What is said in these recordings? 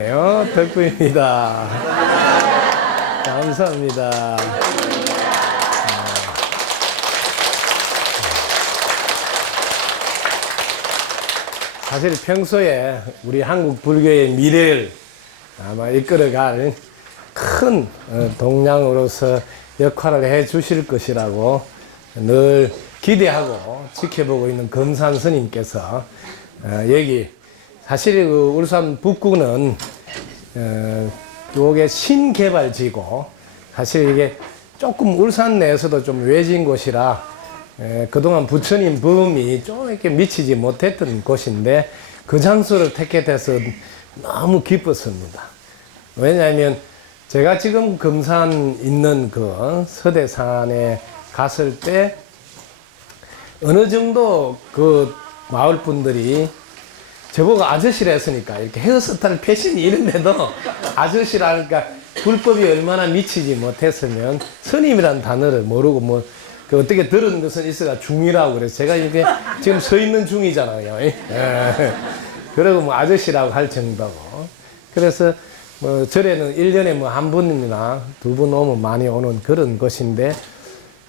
덕분입니다. 감사합니다. 사실 평소에 우리 한국 불교의 미래를 아마 이끌어갈 큰 동량으로서 역할을 해 주실 것이라고 늘 기대하고 지켜보고 있는 금산 스님께서 여기 사실 그 울산 북구는 요게 신개발지고 사실 이게 조금 울산 내에서도 좀 외진 곳이라 그동안 부처님 법음이 좀 이렇게 미치지 못했던 곳인데 그 장소를 택해 돼서 너무 기뻤습니다. 왜냐하면 제가 지금 금산 있는 그 서대산에 갔을 때 어느 정도 그 마을 분들이 저보고 아저씨라 했으니까 이렇게 헤어스타일 패션이 이런데도 아저씨라니까 불법이 얼마나 미치지 못했으면 스님이라는 단어를 모르고 뭐 그 어떻게 들은 것은 있어가 중이라고 그래서 제가 이게 지금 서 있는 중이잖아요. 그리고 뭐 아저씨라고 할 정도고 그래서 뭐 절에는 1년에 뭐 한 분이나 두 분 오면 많이 오는 그런 곳인데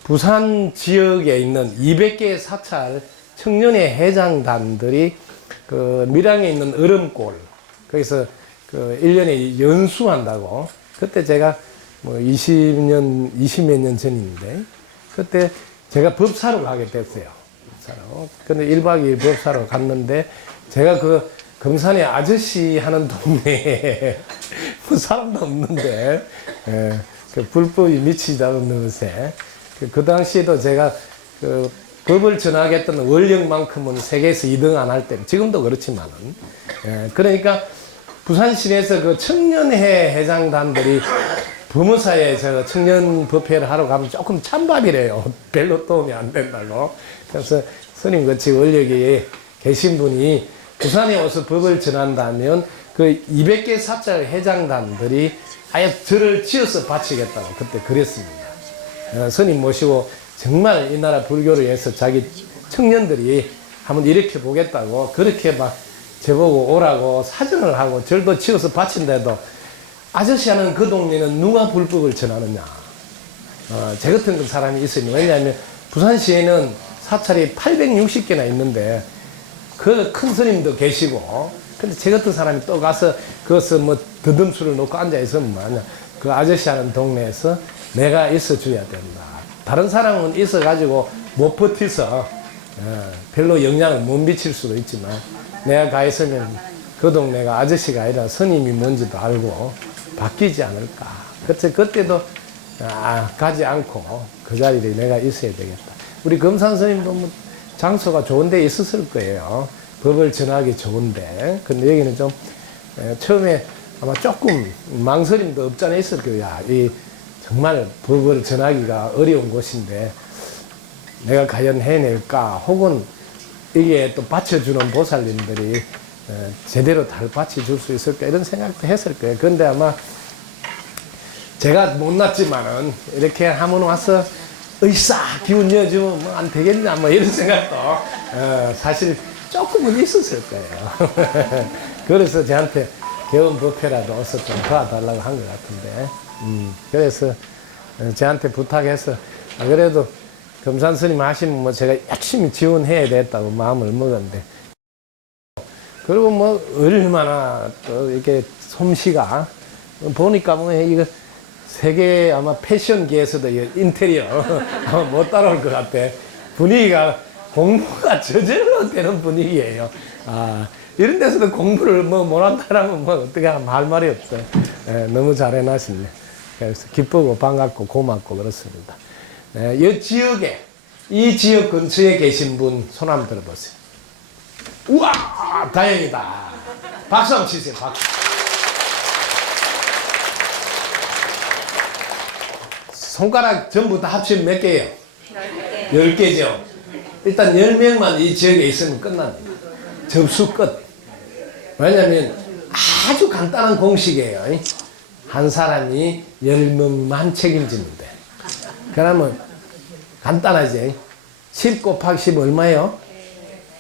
부산 지역에 있는 200개의 사찰 청년회 회장단들이 그 밀양에 있는 얼음골 거기서 그 1년에 연수한다고 그때 제가 뭐 20몇 년 전인데 그때 제가 법사로 가게 됐어요. 법사로. 근데 1박 2일 법사로 갔는데 제가 그 금산에 아저씨 하는 동네에 뭐 사람도 없는데 그 불법이 미치지 않는 것에 그 당시에도 제가 그 법을 전하겠던 원력만큼은 세계에서 2등 안 할 때, 지금도 그렇지만은. 그러니까 부산 시내에서 그 청년회 회장단들이 부모사에 저 청년 법회를 하러 가면 조금 찬밥이래요. 별로 도움이 안 된다고. 그래서 스님 같이 원력이 계신 분이 부산에 와서 법을 전한다면 그 200개 사찰 회장단들이 아예 절을 지어서 바치겠다고 그때 그랬습니다. 스님 모시고 정말 이 나라 불교를 위해서 자기 청년들이 한번 일으켜 보겠다고 그렇게 막 저보고 오라고 사정을 하고 절도 치워서 바친데도 아저씨 하는 그 동네는 누가 불법을 전하느냐. 제 같은 사람이 있으니 왜냐하면 부산시에는 사찰이 860개나 있는데 그 큰 스님도 계시고 근데 제 같은 사람이 또 가서 거기서 뭐 더듬수를 놓고 앉아있으면 뭐하냐. 그 아저씨 하는 동네에서 내가 있어줘야 된다. 다른 사람은 있어가지고 못 버텨서 별로 영향을 못 미칠 수도 있지만 내가 가 있으면 그 동네가 아저씨가 아니라 스님이 뭔지도 알고 바뀌지 않을까. 그때도 가지 않고 그 자리에 내가 있어야 되겠다. 우리 금산 스님도 뭐 장소가 좋은 데 있었을 거예요. 법을 전하기 좋은데. 근데 여기는 좀 처음에 아마 조금 망설임도 없잖아 있을 거야. 정말 법을 전하기가 어려운 곳인데 내가 과연 해낼까 혹은 이게 또 받쳐주는 보살님들이 제대로 잘 받쳐줄 수 있을까 이런 생각도 했을 거예요. 그런데 아마 제가 못났지만은 이렇게 하면 와서 의사 기운 여주면 뭐 안 되겠냐 뭐 이런 생각도 사실 조금은 있었을 거예요. 그래서 저한테 개원 법회라도 어서 좀 도와달라고 한 것 같은데 그래서 저한테 부탁해서 그래도 금산 스님 하시면 뭐 제가 열심히 지원해야 되겠다고 마음을 먹었는데 그리고 뭐 얼마나 또 이렇게 솜씨가 보니까 뭐 이거 세계 아마 패션계에서도 인테리어 아마 못 따라올 것 같아. 분위기가 공부가 저절로 되는 분위기예요. 이런 데서도 공부를 뭐 못한다라면 뭐 어떻게 할 말이 없어. 너무 잘 해놨습니다. 그래서 기쁘고 반갑고 고맙고 그렇습니다. 이 지역 근처에 계신 분 손 한번 들어보세요. 우와! 다행이다. 박수 한번 치세요. 박수. 손가락 전부 다 합치면 몇 개예요? 10개죠. 일단 10명만 이 지역에 있으면 끝납니다. 접수 끝. 왜냐면 아주 간단한 공식이에요. 한 사람이 10명만 책임지면 돼. 그러면 간단하지. 10 곱하기 10 얼마예요?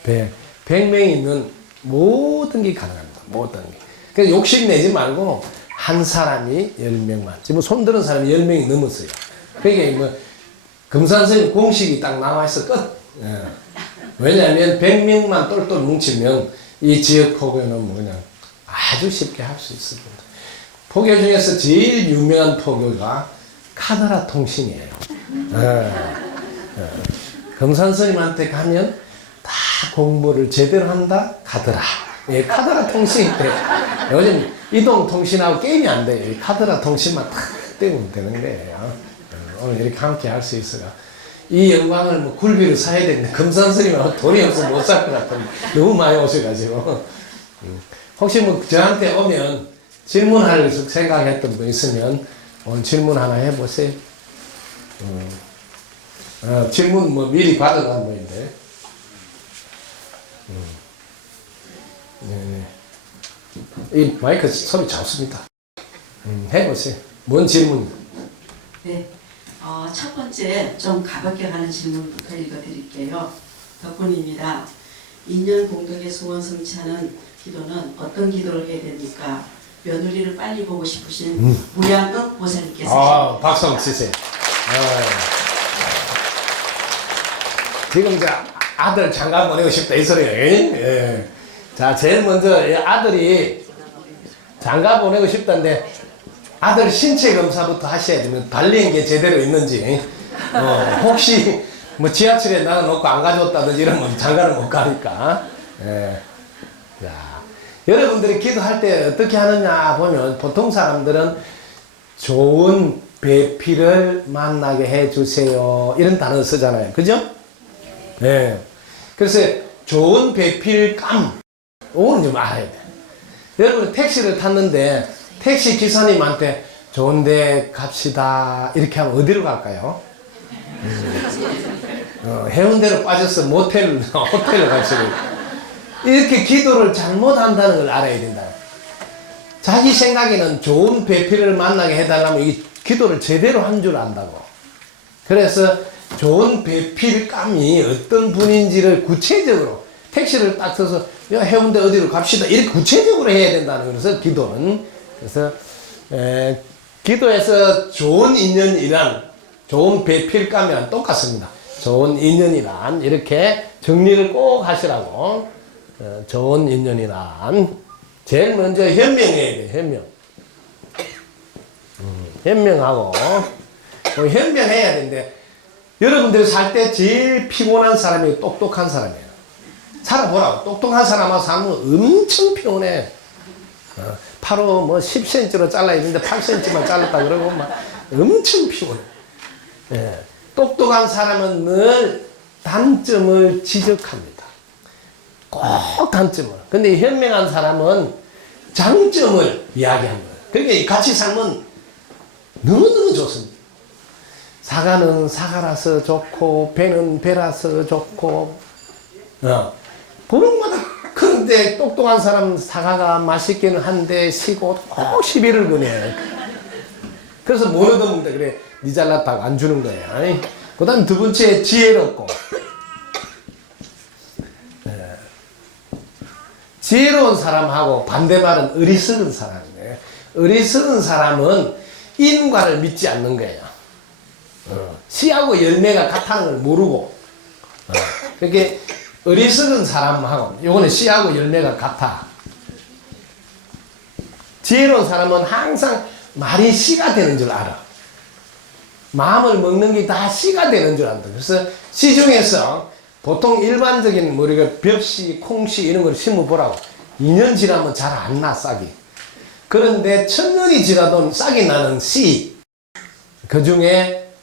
100. 100명이면 모든 게 가능합니다. 모든 게. 그러니까 욕심내지 말고 한 사람이 10명만. 지금 손드는 사람이 10명이 넘었어요. 그게 뭐 금산스님 공식이 딱 나와있어 끝. 예. 왜냐하면 100명만 똘똘 뭉치면 이 지역 포교는 뭐 그냥 아주 쉽게 할 수 있습니다. 포교 중에서 제일 유명한 포교가 카더라 통신이에요. 예. 금산스님한테 가면 다 공부를 제대로 한다? 카더라. 예, 카더라 통신인데 요즘 이동통신하고 게임이 안 돼요. 카더라 통신만 탁 떼면 되는 거예요. 오늘 이렇게 함께 할 수 있어요. 이 영광을 뭐 굴비로 사야 되는데 금산스님하고 돈이 없어서 못 살 것 같은데 너무 많이 오셔가지고 혹시 뭐 저한테 오면 질문할 생각했던 분 있으면 오늘 질문 하나 해보세요. 질문 뭐 미리 받아간 분인데 네네. 이 마이크 소리 좋습니다. 해보세요. 뭔 질문? 네, 첫 번째 좀 가볍게 가는 질문부터 읽어드릴게요. 덕분입니다. 인연 공덕의 소원 성취하는 기도는 어떤 기도를 해야 됩니까? 며느리를 빨리 보고 싶으신 무양극 보살님께서 박수 한번 치세요. 지금 이제 아들 장가 보내고 싶다 이 소리예요. 예. 자, 제일 먼저 아들이 장가 보내고 싶다는데 아들 신체 검사부터 하셔야 되면 달리는 게 제대로 있는지 혹시 뭐 지하철에 나는 놓고 안 가져왔다든지 이러면 장가를 못 가니까. 예. 자, 여러분들이 기도할 때 어떻게 하느냐 보면 보통 사람들은 좋은 배필을 만나게 해주세요 이런 단어 쓰잖아요. 그죠? 네. 그래서 좋은 배필감 이거는 좀 알아야 돼. 여러분 택시를 탔는데 택시 기사님한테 좋은데 갑시다 이렇게 하면 어디로 갈까요? 해운대로 빠져서 모텔 호텔로 갈 수도 있고. 이렇게 기도를 잘못한다는 걸 알아야 된다. 자기 생각에는 좋은 배필을 만나게 해달라면 이 기도를 제대로 한 줄 안다고. 그래서 좋은 배필감이 어떤 분인지를 구체적으로 택시를 딱 써서 해운대 어디로 갑시다 이렇게 구체적으로 해야 된다는 거예요. 그래서 기도는 그래서 기도에서 좋은 인연이란 좋은 배필감이랑 똑같습니다. 좋은 인연이란 이렇게 정리를 꼭 하시라고. 좋은 인연이란 제일 먼저 현명해야 돼. 현명. 현명하고 현명해야 되는데 여러분들이 살 때 제일 피곤한 사람이 똑똑한 사람이에요. 살아보라고. 똑똑한 사람하고 살면 엄청 피곤해. 바로 뭐 10cm로 잘라야 되는데 8cm만 잘랐다 그러고 막 엄청 피곤해. 예. 똑똑한 사람은 늘 단점을 지적합니다. 꼭 단점을. 근데 현명한 사람은 장점을 이야기합니다. 그러니까 같이 살면 너무너무 좋습니다. 사과는 사과라서 좋고 배는 배라서 좋고 보름마다 그런데 똑똑한 사람 사과가 맛있기는 한데 시고 꼭 시비를 거네. 그래서 못 얻었는데 그래 니 잘났다고 안 주는 거야. 그 다음 두 번째 지혜롭고 지혜로운 사람하고 반대말은 어리석은 사람이네. 어리석은 사람은 인과를 믿지 않는 거예요. 씨하고 열매가 같다는 걸 모르고 그렇게 어리석은 사람하고 요거는 씨하고 열매가 같아. 지혜로운 사람은 항상 말이 씨가 되는 줄 알아. 마음을 먹는 게 다 씨가 되는 줄 안다. 그래서 씨 중에서 보통 일반적인 우리가 벽씨, 콩씨 이런 걸 심어보라고. 2년 지나면 잘 안 나 싹이. 그런데 1000년이 지나도 싹이 나는 씨. 그 중에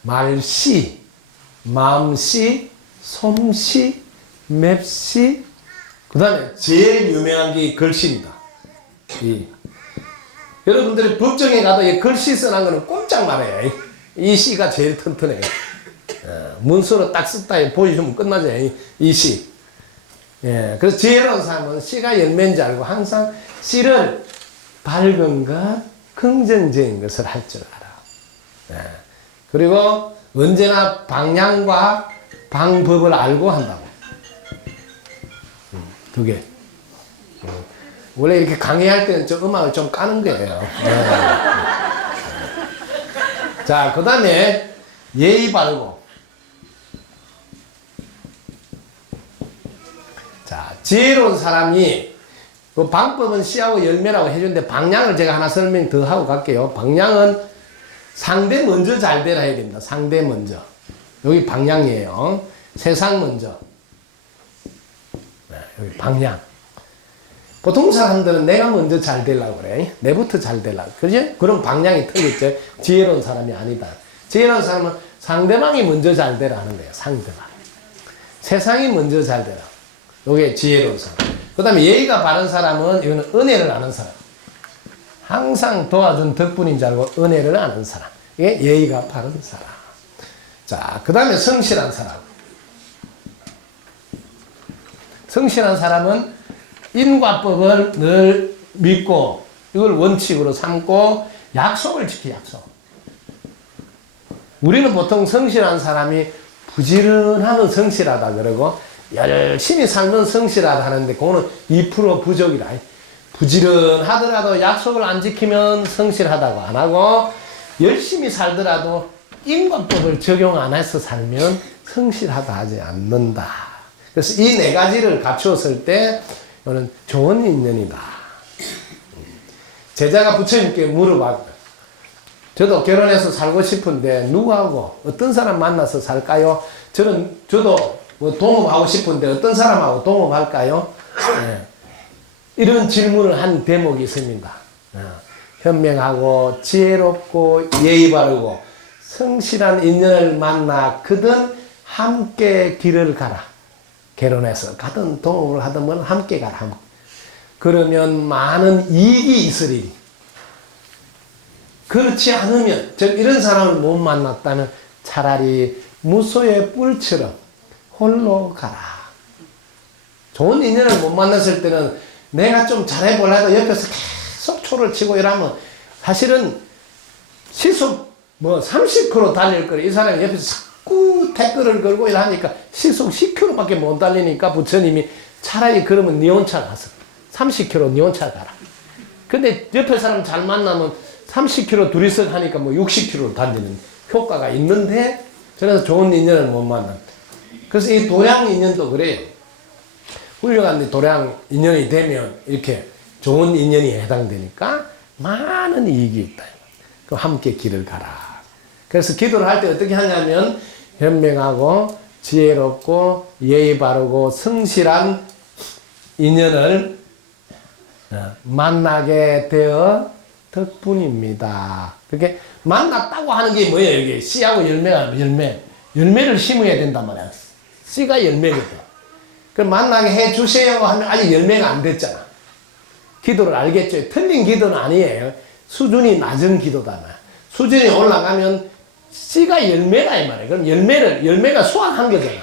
말씨, 마음씨, 솜씨, 맵씨, 그 다음에 제일 유명한 게 글씨입니다. 여러분들이 법정에 가도 이 글씨 써놓은 거는 꼼짝 말아요. 이 씨가 제일 튼튼해요. 문서로 딱 썼다 보여주면 끝나죠. 이 씨. 예, 그래서 지혜로운 사람은 씨가 열매인지 알고 항상 씨를 밝은 것, 긍정적인 것을 할 줄 알아. 예, 그리고 언제나 방향과 방법을 알고 한다고. 두 개. 원래 이렇게 강의할 때는 좀 음악을 좀 까는 거예요. 네. 자, 그 다음에 예의 바르고. 자, 지혜로운 사람이 그 방법은 씨하고 열매라고 해주는데 방향을 제가 하나 설명 더 하고 갈게요. 방향은 상대 먼저 잘 되라 해야 됩니다. 상대 먼저. 여기 방향이에요. 세상 먼저. 네, 여기 방향. 보통 사람들은 내가 먼저 잘 되려고 그래. 내부터 잘 되려고. 그죠? 그럼 방향이 틀렸죠. 지혜로운 사람이 아니다. 지혜로운 사람은 상대방이 먼저 잘 되라 하는 거예요. 상대방. 세상이 먼저 잘 되라. 요게 지혜로운 사람. 그 다음에 예의가 바른 사람은 이거는 은혜를 아는 사람. 항상 도와준 덕분인 줄 알고 은혜를 아는 사람. 이게 예의가 바른 사람. 자, 그 다음에 성실한 사람. 성실한 사람은 인과법을 늘 믿고 이걸 원칙으로 삼고 약속을 지켜 약속. 우리는 보통 성실한 사람이 부지런하면 성실하다 그러고 열심히 살면 성실하다 하는데 그거는 2% 부족이라. 부지런하더라도 약속을 안 지키면 성실하다고 안 하고 열심히 살더라도 인과법을 적용 안 해서 살면 성실하다 하지 않는다. 그래서 이 네 가지를 갖추었을 때 이거는 좋은 인연이다. 제자가 부처님께 물어봤다. 저도 결혼해서 살고 싶은데 누구하고 어떤 사람 만나서 살까요? 저도 뭐 동업하고 싶은데 어떤 사람하고 동업할까요? 네. 이런 질문을 한 대목이 있습니다. 현명하고 지혜롭고 예의 바르고 성실한 인연을 만나 그든 함께 길을 가라. 결혼해서 가든 동업을 하든 뭘 함께 가라. 그러면 많은 이익이 있으리니. 그렇지 않으면 즉 이런 사람을 못 만났다면 차라리 무소의 뿔처럼 홀로 가라. 좋은 인연을 못 만났을 때는 내가 좀 잘해보려고 옆에서 계속 초를 치고 이러면 사실은 시속 뭐 30km 달릴 거를 이 사람이 옆에서 자꾸 태클을 걸고 이러니까 시속 10km밖에 못 달리니까 부처님이 차라리 그러면 니 혼자 가서 30km 니 혼자 가라. 근데 옆에 사람 잘 만나면 30km 둘이서 하니까 뭐 60km 달리는 효과가 있는데 그래서 좋은 인연을 못 만나. 그래서 이 도량 인연도 그래요. 훌륭한 도량 인연이 되면 이렇게 좋은 인연이 해당되니까 많은 이익이 있다. 그럼 함께 길을 가라. 그래서 기도를 할 때 어떻게 하냐면 현명하고 지혜롭고 예의 바르고 성실한 인연을 만나게 되어 덕분입니다. 그렇게 만났다고 하는 게 뭐예요? 이게 씨하고 열매가 열매를 심어야 된단 말이야. 씨가 열매거든. 그럼 만나게 해 주세요 하면 아직 열매가 안 됐잖아. 기도를 알겠죠? 틀린 기도는 아니에요. 수준이 낮은 기도다. 수준이 올라가면 씨가 열매다 이 말이에요. 그럼 열매가 수확한 거잖아.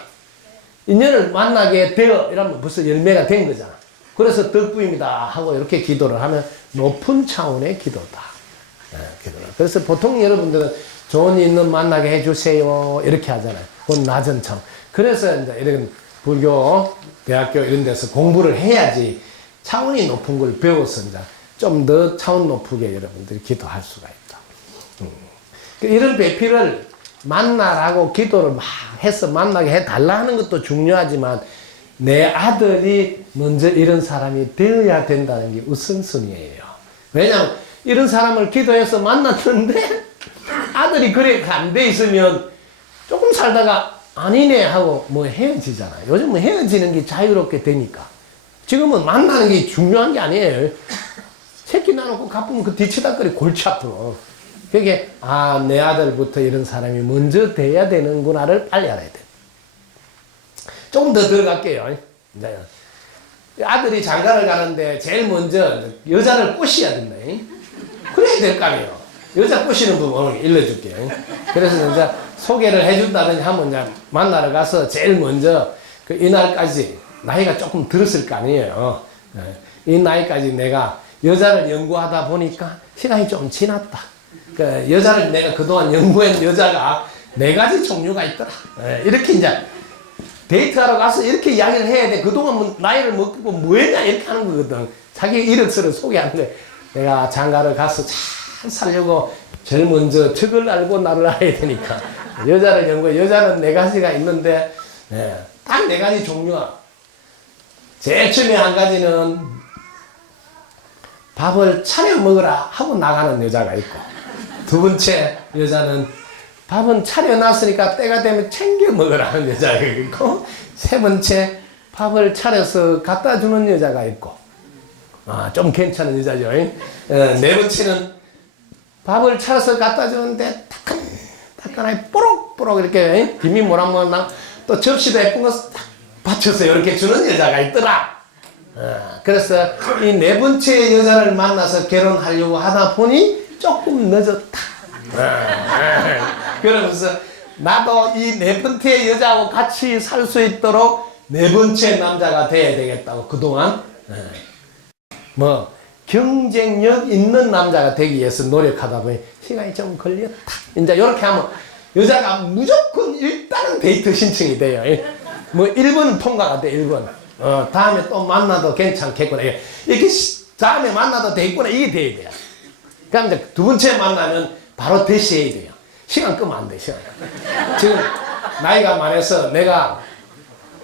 인연을 만나게 되어 이러면 벌써 열매가 된 거잖아. 그래서 덕분입니다 하고 이렇게 기도를 하면 높은 차원의 기도다. 기도를. 그래서 보통 여러분들은 좋은 인연 만나게 해주세요 이렇게 하잖아요. 그건 낮은 차원. 그래서 이제 이런 불교 대학교 이런 데서 공부를 해야지 차원이 높은 걸 배워서 이제 좀 더 차원 높게 여러분들이 기도할 수가 있다. 이런 배필을 만나라고 기도를 막 해서 만나게 해달라 하는 것도 중요하지만 내 아들이 먼저 이런 사람이 되어야 된다는 게 우선순위예요. 왜냐하면 이런 사람을 기도해서 만났는데 아들이 그래 안 돼 있으면 조금 살다가 아니네 하고 뭐 헤어지잖아. 요즘은 헤어지는 게 자유롭게 되니까. 지금은 만나는 게 중요한 게 아니에요. 새끼 나놓고 가쁘면 그 뒤치다거리 골치 아파. 그게 내 아들부터 이런 사람이 먼저 돼야 되는구나를 빨리 알아야 돼. 조금 더 들어갈게요. 이제 아들이 장가를 가는데 제일 먼저 여자를 꼬셔야 된다. 그래야 될 거 아니에요. 여자 꼬시는 부분을 일러줄게요. 그래서 이제 소개를 해준다든지 하면 이제 만나러 가서 제일 먼저 그 이날까지 나이가 조금 들었을 거 아니에요. 이 나이까지 내가 여자를 연구하다 보니까 시간이 좀 지났다. 그 여자를 내가 그동안 연구한 여자가 4가지 종류가 있더라. 이렇게 이제 데이트하러 가서 이렇게 이야기를 해야 돼. 그동안 뭐 나이를 먹고 뭐 했냐 이렇게 하는 거거든. 자기 이력서를 소개하는 거예요. 내가 장가를 가서 잘 살려고 제일 먼저 척을 알고 나를 알아야 되니까 여자를 연구해. 여자는 네 가지가 있는데 딱 네 가지 종류가 제일 처음에 한 가지는 밥을 차려 먹으라 하고 나가는 여자가 있고, 두 번째 여자는 밥은 차려놨으니까 때가 되면 챙겨 먹으라 하는 여자가 있고, 세 번째 밥을 차려서 갖다 주는 여자가 있고, 좀 괜찮은 여자죠. 네 번째는 밥을 차려서 갖다 주는데 따끈따끈하게 뽀록뽀록 이렇게 김이 모락모락 또 접시도 예쁜 거 딱 받쳐서 이렇게 주는 여자가 있더라. 그래서 이 네 번째 여자를 만나서 결혼하려고 하다 보니 조금 늦었다. 그러면서 나도 이 네 번째 여자하고 같이 살 수 있도록 네 번째 남자가 돼야 되겠다고 그동안 뭐 경쟁력 있는 남자가 되기 위해서 노력하다 보니 시간이 좀 걸렸다. 이제 이렇게 하면 여자가 무조건 일단은 데이트 신청이 돼요. 뭐 1번 통과가 돼. 1번. 다음에 또 만나도 괜찮겠구나. 이렇게 다음에 만나도 되겠구나. 이게 돼야 돼요. 그럼 이제 두 번째 만나면 바로 대시해야 돼요. 시간 끄면 안 돼. 시간. 지금 나이가 많아서 내가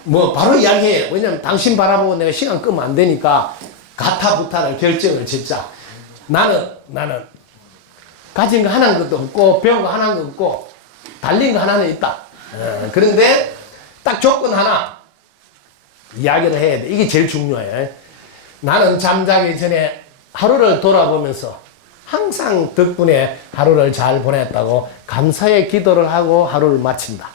뭐 바로 이야기해요. 왜냐면 당신 바라보고 내가 시간 끄면 안 되니까 가타부타를 결정을 짓자. 나는 가진 거 하나도 없고 배운 거 하나도 없고 달린 거 하나는 있다. 그런데 딱 조건 하나 이야기를 해야 돼. 이게 제일 중요해요. 나는 잠자기 전에 하루를 돌아보면서 항상 덕분에 하루를 잘 보냈다고 감사의 기도를 하고 하루를 마친다.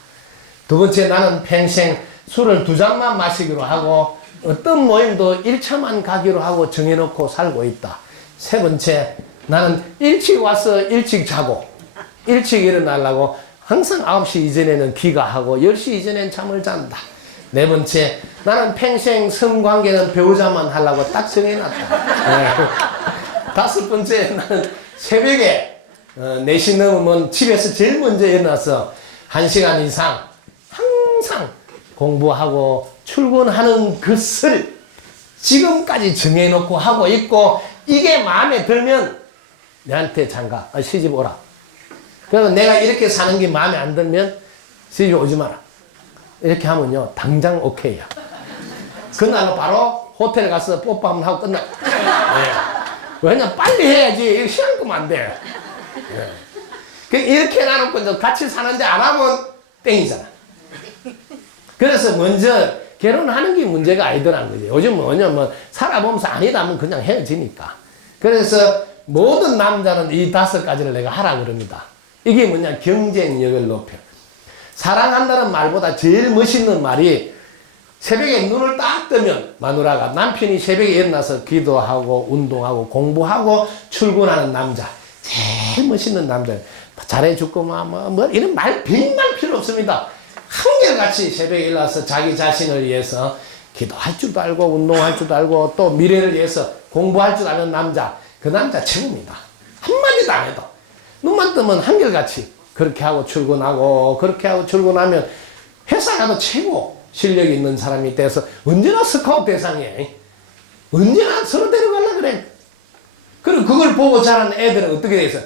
두 번째, 나는 평생 술을 2잔만 마시기로 하고 어떤 모임도 1차만 가기로 하고 정해놓고 살고 있다. 세 번째, 나는 일찍 와서 일찍 자고 일찍 일어나려고 항상 9시 이전에는 귀가하고 10시 이전엔 잠을 잔다. 네 번째, 나는 평생 성관계는 배우자만 하려고 딱 정해놨다. 다섯 번째, 나는 새벽에 4시 넘으면 집에서 제일 먼저 일어나서 1시간 이상 항상 공부하고 출근하는 것을 지금까지 정해놓고 하고 있고, 이게 마음에 들면 내한테 장가 시집 오라. 그래서 내가 이렇게 사는 게 마음에 안 들면 시집 오지 마라. 이렇게 하면요 당장 오케이야. 그날로 바로 호텔에 가서 뽀뽀 한번 하고 끝나. 왜냐면 빨리 해야지. 시간 끄면 안 돼. 이렇게 나놓고 이제 같이 사는데 안 하면 땡이잖아. 그래서 먼저 결혼하는 게 문제가 아니더라는 거지. 요즘 뭐냐면 살아보면서 아니다 하면 그냥 헤어지니까. 그래서 모든 남자는 이 5가지를 내가 하라 그럽니다. 이게 뭐냐, 경쟁력을 높여. 사랑한다는 말보다 제일 멋있는 말이, 새벽에 눈을 딱 뜨면 마누라가, 남편이 새벽에 일어나서 기도하고 운동하고 공부하고 출근하는 남자, 제일 멋있는 남자. 잘해줄고 뭐 이런 말 빈말 필요 없습니다. 한결같이 새벽에 일어나서 자기 자신을 위해서 기도할 줄도 알고 운동할 줄도 알고 또 미래를 위해서 공부할 줄 아는 남자, 그 남자 최고입니다. 한마디도 안 해도 눈만 뜨면 한결같이 그렇게 하고 출근하고, 그렇게 하고 출근하면 회사 가도 최고 실력 있는 사람이 돼서 언제나 스카우트 대상이에요. 언제나 서로 데려가려 그래. 그리고 그걸 보고 자란 애들은 어떻게 돼 있어?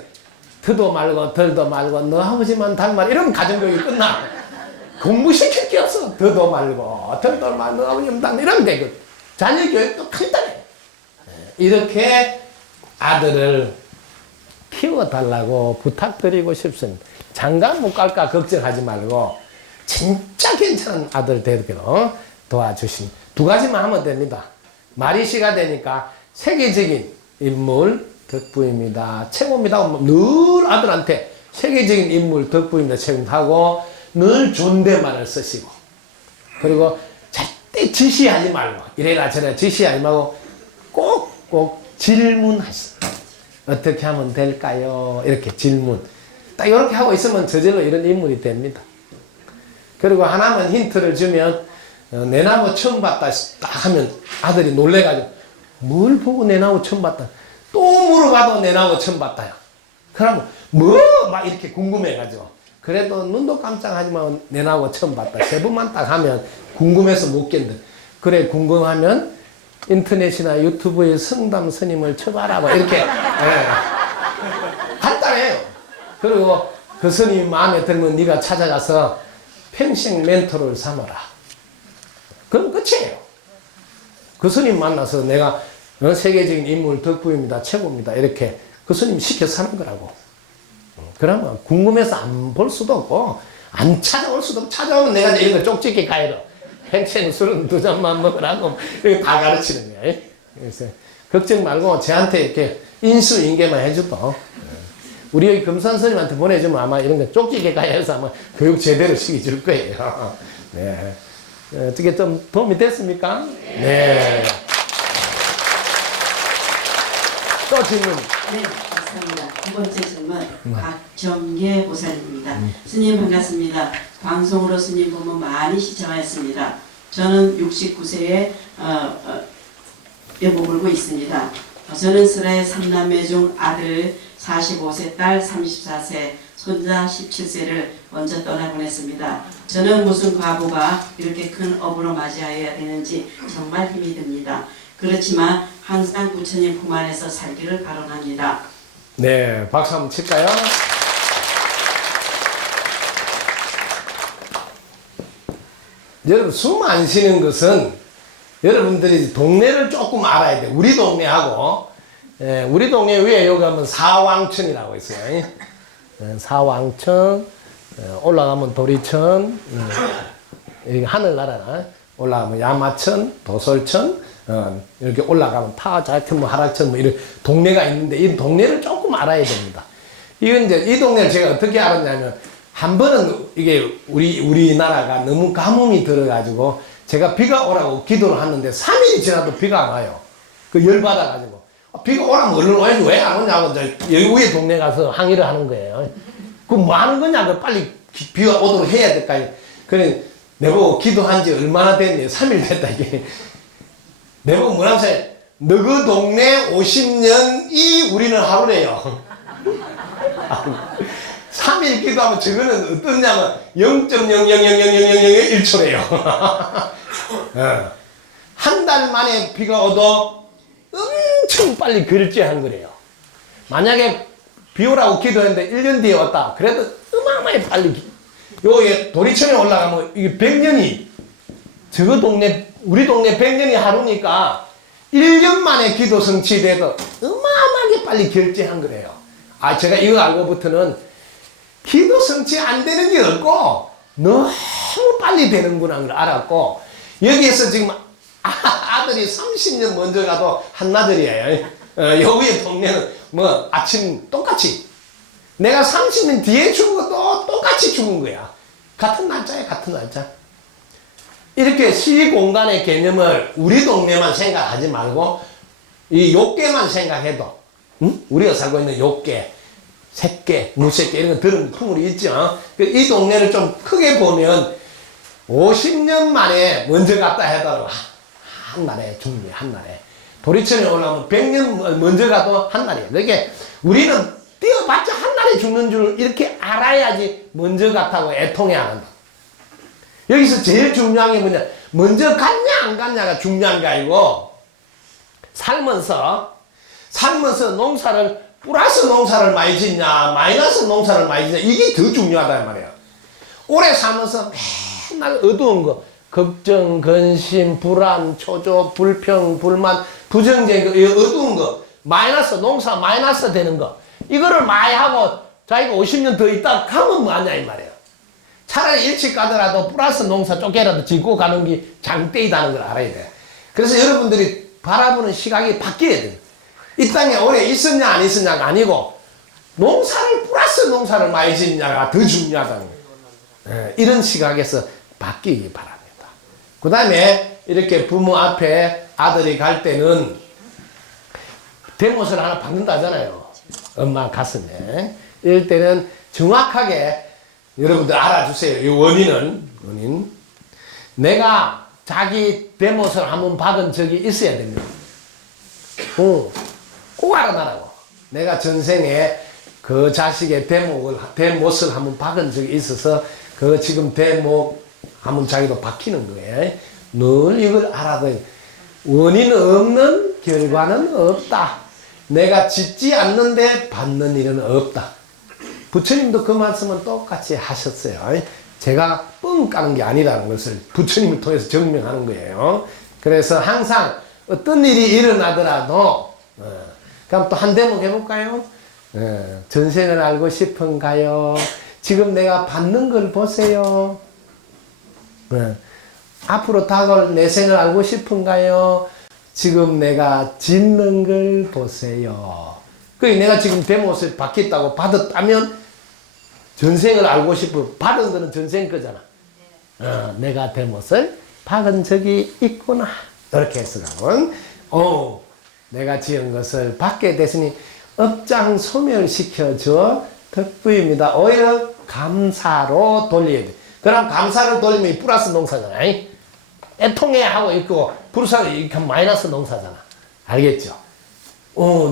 더도 말고 덜도 말고 너 아버지만 닮아, 이러면 가정교육이 끝나. 공부시킬 게 없어. 더도 말고 덜도 말고 너 아버지만 닮아, 이러면 되거든. 자녀 교육도 간단해. 이렇게 아들을 키워달라고 부탁드리고 싶습니다. 장가 못 갈까 걱정하지 말고 진짜 괜찮은 아들 되도록 도와주십니다. 2가지만 하면 됩니다. 말이시가 되니까 세계적인 인물 덕분입니다. 최고입니다. 늘 아들한테 세계적인 인물 덕분입니다. 최고하고 늘 존댓말을 쓰시고, 그리고 절대 지시하지 말고, 이래라 저래라 지시하지 말고 꼭 질문하세요. 어떻게 하면 될까요? 이렇게 질문. 딱 이렇게 하고 있으면 저절로 이런 인물이 됩니다. 그리고 하나만 힌트를 주면, 내 나무 처음 봤다 딱 하면 아들이 놀래가지고, 뭘 보고 내 나무 처음 봤다. 또 물어봐도 내 나무 처음 봤다요. 그러면 막 이렇게 궁금해가지고, 그래도 눈도 깜짝하지만 내 나무 처음 봤다. 3번만 딱 하면 궁금해서 못 견뎌. 그래 궁금하면 인터넷이나 유튜브에 성담 스님을 쳐봐라 뭐 이렇게 간단해요. 그리고 그 스님이 마음에 들면 네가 찾아가서 평생 멘토를 삼아라. 그럼 끝이에요. 그 스님 만나서 내가 세계적인 인물 덕후입니다. 최고입니다. 이렇게 그 스님 시켜 사는 거라고. 그러면 궁금해서 안 볼 수도 없고 안 찾아올 수도 없고 찾아오면 내가 이런 거 쪽집게 가해라. 평생 술은 2잔만 먹으라고 이렇게 다 가르치는 거예요. 그래서 걱정 말고 저한테 이렇게 인수인계만 해줘도 우리 여기 금산 스님한테 보내주면 아마 이런 거 쪽지게 가야 해서 아마 교육 제대로 시켜줄 거예요. 네. 어떻게 좀 도움이 됐습니까? 네. 또 질문. 네, 감사합니다. 두 번째 질문, 박정계 보살입니다. 스님 반갑습니다. 방송으로 스님 보면 많이 시청하였습니다. 저는 69세에 머물고 있습니다. 저는 슬하의 3남매 중 아들 45세, 딸 34세, 손자 17세를 먼저 떠나보냈습니다. 저는 무슨 과부가 이렇게 큰 업으로 맞이하여야 되는지 정말 힘이 듭니다. 그렇지만 항상 부처님 품 안에서 살기를 발언합니다. 네, 박수 한번 칠까요? 여러분, 숨 안 쉬는 것은 여러분들이 동네를 조금 알아야 돼요. 우리 동네하고, 우리 동네 위에 여기 가면 사왕천이라고 있어요. 사왕천, 올라가면 도리천, 여기 하늘나라, 올라가면 야마천, 도솔천, 이렇게 올라가면 타자천, 뭐 하락천, 뭐 이런 동네가 있는데, 이 동네를 조금 알아야 됩니다. 이건 이제, 이 동네를 제가 어떻게 알았냐면, 한 번은 이게 우리나라가 너무 가뭄이 들어가지고, 제가 비가 오라고 기도를 하는데 3일이 지나도 비가 안 와요. 그 열받아가지고. 비가 오라면 얼른 와야지 왜 안 오냐고 여기 위에 동네 가서 항의를 하는 거예요. 그 뭐 하는 거냐? 그 빨리 비가 오도록 해야 될까? 그래, 내보고 기도한 지 얼마나 됐니? 3일 됐다, 이게. 내보고 뭐라고 해? 너그 동네 50년이 우리는 하루래요. 3일 기도하면 저거는 어떠냐면 0.0000001초래요. 한 달 만에 비가 오도 엄청 빨리 결제한 거래요. 만약에 비 오라고 기도했는데 1년 뒤에 왔다. 그래도 어마어마하게 빨리. 여기 도리천에 올라가면 이게 100년이, 저거 동네, 우리 동네 100년이 하루니까 1년 만에 기도 성취돼도 어마어마하게 빨리 결제한 거래요. 아, 제가 이거 알고부터는 기도 성취 안 되는 게 없고 너무 빨리 되는구나 걸 알았고, 여기에서 지금 아들이 30년 먼저 가도 한나절이에요. 여기의 동네는 뭐 아침 똑같이, 내가 30년 뒤에 죽은 것도 똑같이 죽은 거야. 같은 날짜야, 같은 날짜. 이렇게 시공간의 개념을 우리 동네만 생각하지 말고 이 욕계만 생각해도, 응? 우리가 살고 있는 욕계, 새끼, 무새끼 이런 거 들은 풍물이 있죠. 이 동네를 좀 크게 보면 50년 만에 먼저 갔다 해도 한 날에 죽는 거야, 한 날에. 도리천에 올라오면 100년 먼저 가도 한 날이야. 그러니까 우리는 뛰어봤자 한 날에 죽는 줄 이렇게 알아야지 먼저 갔다고 애통해 안 한다. 여기서 제일 중요한 게 뭐냐, 먼저 갔냐 안 갔냐가 중요한 게 아니고, 살면서 농사를 플러스 농사를 많이 짓냐 마이너스 농사를 많이 짓냐, 이게 더 중요하단 말이야. 오래 살면서 맨날 어두운 거, 걱정, 근심, 불안, 초조, 불평, 불만, 부정적인 거, 어두운 거, 마이너스, 농사 마이너스 되는 거, 이거를 많이 하고 자기가 50년 더 있다 가면 뭐하냐 이 말이야. 차라리 일찍 가더라도 플러스 농사 쪼개라도 짓고 가는 게 장대이다는 걸 알아야 돼. 그래서 여러분들이 바라보는 시각이 바뀌어야 돼. 이 땅에 오래 있었냐 안 있었냐가 아니고 농사를 플러스 농사를 많이 짓냐가 더 중요하다는 거예요. 이런 시각에서 바뀌기 바랍니다. 그 다음에 이렇게 부모 앞에 아들이 갈 때는 대못을 하나 받는다잖아요. 엄마 가슴에. 이럴 때는 정확하게 여러분들 알아주세요. 이 원인. 내가 자기 대못을 한번 박은 적이 있어야 됩니다. 꼭 알아놔라고. 내가 전생에 그 자식의 대못을 한번 박은 적이 있어서 그 지금 대못 한번 자기도 박히는 거예요. 늘 이걸 알아둬야 돼. 원인 없는 결과는 없다. 내가 짓지 않는데 받는 일은 없다. 부처님도 그 말씀은 똑같이 하셨어요. 제가 뻥 까는 게 아니라는 것을 부처님을 통해서 증명하는 거예요. 그래서 항상 어떤 일이 일어나더라도 그럼 또 한 대목 해볼까요? 전생을 알고 싶은가요? 지금 내가 받는 걸 보세요. 앞으로 다가올 내 생을 알고 싶은가요? 지금 내가 짓는 걸 보세요. 내가 지금 대못을 받겠다고 받았다면 전생을 알고 싶어. 받은 거는 전생 거잖아. 내가 대못을 받은 적이 있구나. 이렇게 해서 가면 내가 지은 것을 받게 됐으니 업장 소멸시켜줘 덕부입니다. 오히려 감사로 돌려야 돼. 그럼 감사를 돌리면 플러스 농사잖아. 애통해 하고 있고 불사가 이렇게 마이너스 농사잖아. 알겠죠?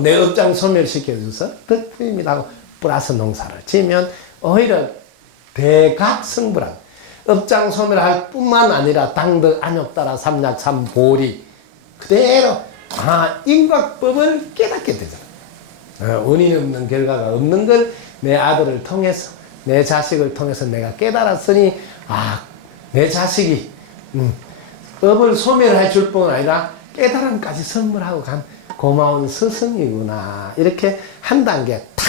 내 업장 소멸시켜줘서 덕부입니다 하고 플러스 농사를 지으면 오히려 대각성불한 업장 소멸할 뿐만 아니라 당덕 안욕따라 삼약 삼보리 그대로 인과법을 깨닫게 되잖아. 원인 없는 결과가 없는 걸 내 아들을 통해서 내 자식을 통해서 내가 깨달았으니 내 자식이 업을 소멸해 줄 뿐 아니라 깨달음까지 선물하고 간 고마운 스승이구나. 이렇게 한 단계 탁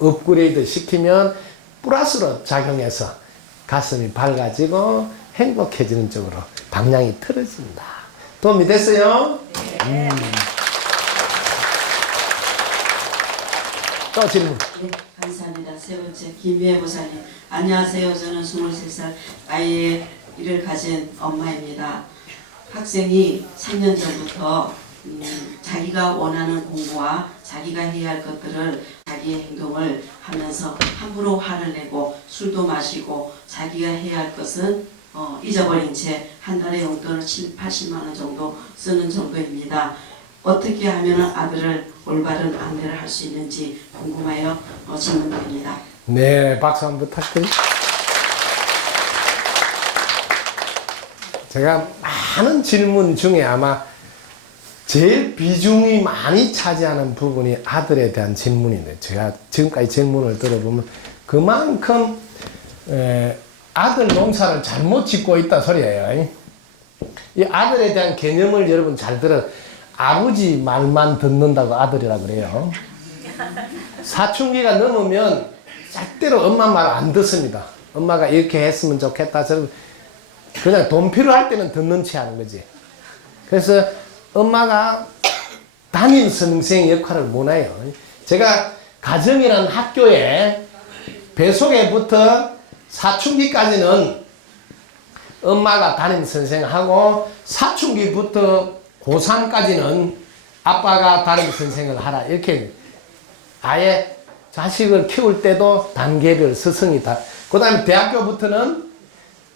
업그레이드 시키면 플러스로 작용해서 가슴이 밝아지고 행복해지는 쪽으로 방향이 틀어진다. 도움이 됐어요? 네. 또 질문. 네, 감사합니다. 세 번째 김미애 보사님. 안녕하세요. 저는 23살 아이의 일을 가진 엄마입니다. 학생이 3년 전부터 자기가 원하는 공부와 자기가 해야 할 것들을 자기의 행동을 하면서 함부로 화를 내고 술도 마시고 자기가 해야 할 것은 잊어버린 채 한 달에 용돈을 80만 원 정도 쓰는 정도입니다. 어떻게 하면 아들을 올바른 안내를 할 수 있는지 궁금하여 질문드립니다. 네, 박수 한번 부탁드립니다. 제가 많은 질문 중에 아마 제일 비중이 많이 차지하는 부분이 아들에 대한 질문인데, 제가 지금까지 질문을 들어보면 그만큼 아들 농사를 잘못 짓고 있다 소리예요. 이 아들에 대한 개념을 여러분 잘 들어. 아버지 말만 듣는다고 아들이라 그래요. 사춘기가 넘으면 절대로 엄마 말 안 듣습니다. 엄마가 이렇게 했으면 좋겠다. 그냥 돈 필요할 때는 듣는 체 하는 거지. 그래서 엄마가 담임 선생 역할을 못 해요. 제가 가정이라는 학교에 배속에부터 사춘기까지는 엄마가 담임 선생하고 사춘기부터 고3까지는 아빠가 담임 선생을 하라. 이렇게 아예 자식을 키울 때도 단계별 스승이다. 그 다음에 대학교부터는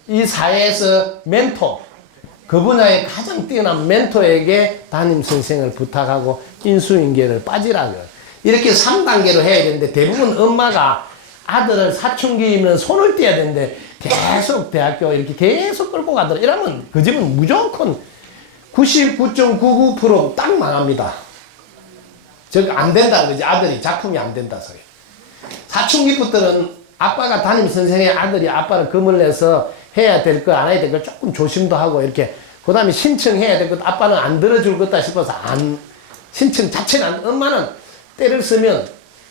이 사회에서 멘토, 그 분야에 가장 뛰어난 멘토에게 담임 선생을 부탁하고 인수인계를 빠지라고. 이렇게 3단계로 해야 되는데 대부분 엄마가 아들을 사춘기면 손을 떼야 되는데 계속 대학교 이렇게 계속 끌고 가더라. 이러면 그 집은 무조건 99.99% 딱 망합니다. 즉 안 된다는 거지. 아들이 작품이 안 된다 소리. 사춘기부터는 아빠가 담임 선생의 아들이 아빠를 금을 내서 해야 될 거 안 해야 될 거 조금 조심도 하고 이렇게 그 다음에 신청해야 될 것 아빠는 안 들어줄 거다 싶어서 안 신청 자체는 안, 엄마는 때를 쓰면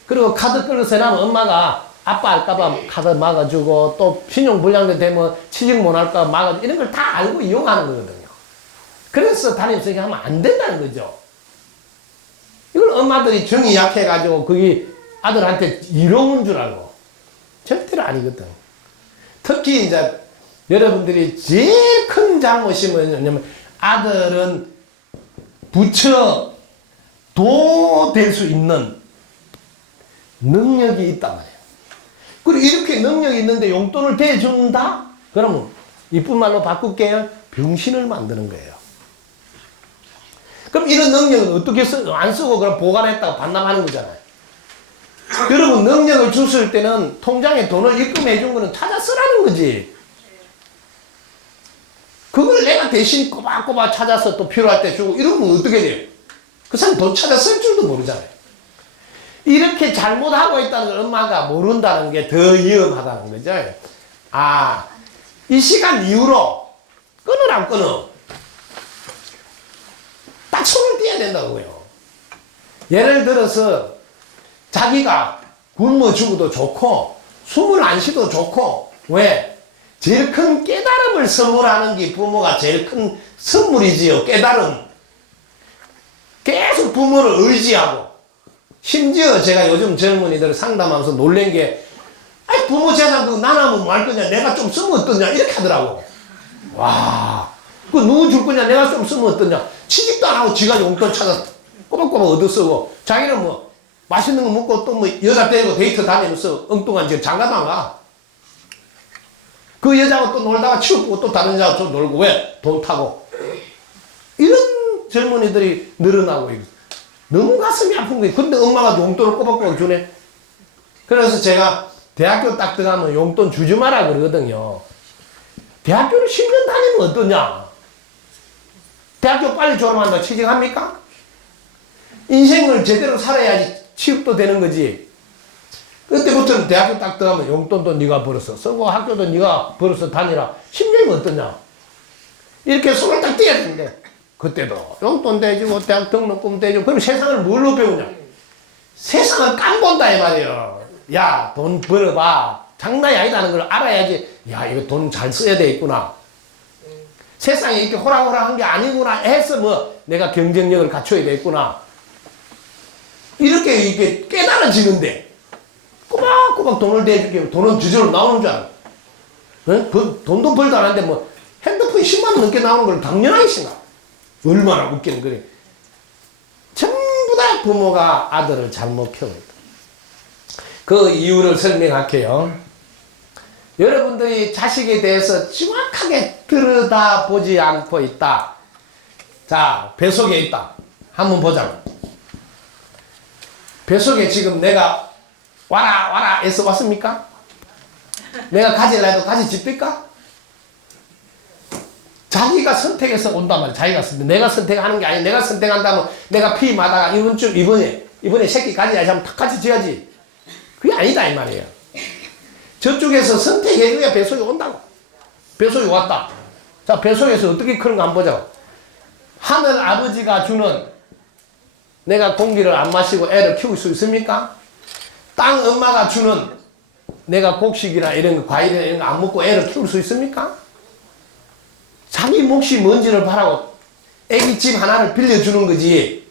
그리고 카드 끌어서 나면 엄마가 아빠 할까봐 카드 막아주고 또 신용불량도 되면 취직 못 할까 막아주고 이런 걸 다 알고 이용하는 거거든요. 그래서 담임 선생님 하면 안 된다는 거죠. 이걸 엄마들이 정이 약해가지고 그게 아들한테 이로운 줄 알고 절대로 아니거든. 특히 이제 여러분들이 제일 큰 잘못이 뭐냐면 아들은 부처 도 될 수 있는 능력이 있단 말이에요. 그리고 이렇게 능력이 있는데 용돈을 대준다? 그러면 이쁜 말로 바꿀게요. 병신을 만드는 거예요. 그럼 이런 능력은 어떻게 안 쓰고 그럼 보관했다가 반납하는 거잖아요. 여러분 능력을 줬을 때는 통장에 돈을 입금해 준 거는 찾아 쓰라는 거지. 그걸 내가 대신 꼬박꼬박 찾아서 또 필요할 때 주고 이러면 어떻게 돼요? 그 사람 돈 찾아 쓸 줄도 모르잖아요. 이렇게 잘못하고 있다는 걸 엄마가 모른다는 게 더 위험하다는 거죠. 아, 이 시간 이후로 끊으라면 끊어. 딱 손을 떼야 된다고요. 예를 들어서 자기가 굶어 죽어도 좋고 숨을 안 쉬도 좋고 왜? 제일 큰 깨달음을 선물하는 게 부모가 제일 큰 선물이지요. 깨달음. 계속 부모를 의지하고 심지어 제가 요즘 젊은이들 상담하면서 놀란 게 아이 부모 재산 그거 나눠면 뭐 할 거냐 내가 좀 쓰면 어떠냐 이렇게 하더라고. 와, 그 누구 줄 거냐 내가 좀 쓰면 어떠냐. 취직도 안 하고 지가 용돈 찾아 꼬박꼬박 얻어 쓰고 자기는 뭐 맛있는 거 먹고 또 뭐 여자 데리고 데이트 다니면서 엉뚱한 지금 장가도 안 가. 그 여자하고 또 놀다가 치우고 또 다른 여자하고 또 놀고 왜? 돈 타고. 이런 젊은이들이 늘어나고 있어. 너무 가슴이 아픈 거예요. 근데 엄마가 용돈을 꼬박꼬박 주네. 그래서 제가 대학교 딱 들어가면 용돈 주지 마라 그러거든요. 대학교를 10년 다니면 어떠냐? 대학교 빨리 졸업한다고 취직합니까? 인생을 제대로 살아야지 취업도 되는 거지. 그때부터는 대학교 딱 들어가면 용돈도 네가 벌어서 쓰고 학교도 네가 벌어서 다니라. 10년이면 어떠냐? 이렇게 손을 딱 떼야 되는데 그때도 용돈 대주고 대학 등록금 대주고 그럼 세상을 뭘로 배우냐? 세상을 깜본다 이 말이에요. 야, 돈 벌어봐. 장난이 아니다는 걸 알아야지. 야, 이거 돈 잘 써야 되겠구나. 세상에 이렇게 호락호락한 게 아니구나 해서 뭐 내가 경쟁력을 갖춰야 되겠구나. 이렇게 깨달아지는데 꼬박꼬박 돈을 대주게 돈은 저절로 나오는 줄 알아. 어? 돈도 벌도 안 하는데 뭐 핸드폰이 10만 원 넘게 나오는 걸 당연하게 생각. 얼마나 웃기는 거래. 전부 다 부모가 아들을 잘못 키우고 있다. 그 이유를 설명할게요. 여러분들이 자식에 대해서 정확하게 들여다보지 않고 있다. 자, 뱃속에 있다. 한번 보자. 뱃속에 지금 내가 와라 해서 왔습니까? 내가 가질라 해도 같이 집힐까? 자기가 선택해서 온단 말이야. 자기가 선택. 내가 선택하는 게 아니야. 내가 선택한다면 내가 피마다가 이번에 새끼 가지야지 하면 탁 같이 지어야지. 그게 아니다 이 말이에요. 저쪽에서 선택해줘야 뱃속에 온다고. 뱃속에 왔다. 자, 뱃속에서 어떻게 크는가 한번 보자. 하늘 아버지가 주는 내가 공기를 안 마시고 애를 키울 수 있습니까? 땅 엄마가 주는 내가 곡식이나 이런 거, 과일이나 이런 거 안 먹고 애를 키울 수 있습니까? 자기 몫이 뭔지를 바라고 애기 집 하나를 빌려주는 거지.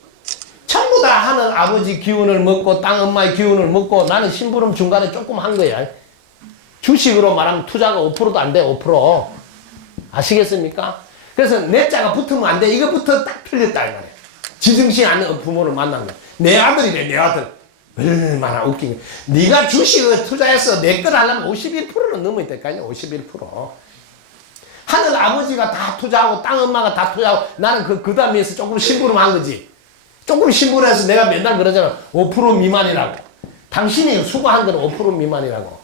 전부 다 하늘 아버지 기운을 먹고 땅 엄마의 기운을 먹고 나는 심부름 중간에 조금 한 거야. 주식으로 말하면 투자가 5%도 안 돼. 5%. 아시겠습니까? 그래서 내 자가 붙으면 안 돼. 이거부터 딱 틀렸다 이 말이야. 지정신 않는 부모를 만난 거야. 내 아들이래 내 아들. 얼마나 웃긴 거야. 네가 주식을 투자해서 내 걸 하려면 51%는 넘어야 될 거 아니야. 51%. 하늘 아버지가 다 투자하고 땅 엄마가 다 투자하고 나는 그 다음에서 조금 심부름한 거지. 조금 심부름해서 내가 맨날 그러잖아. 5% 미만이라고. 당신이 수고한 건 5% 미만이라고.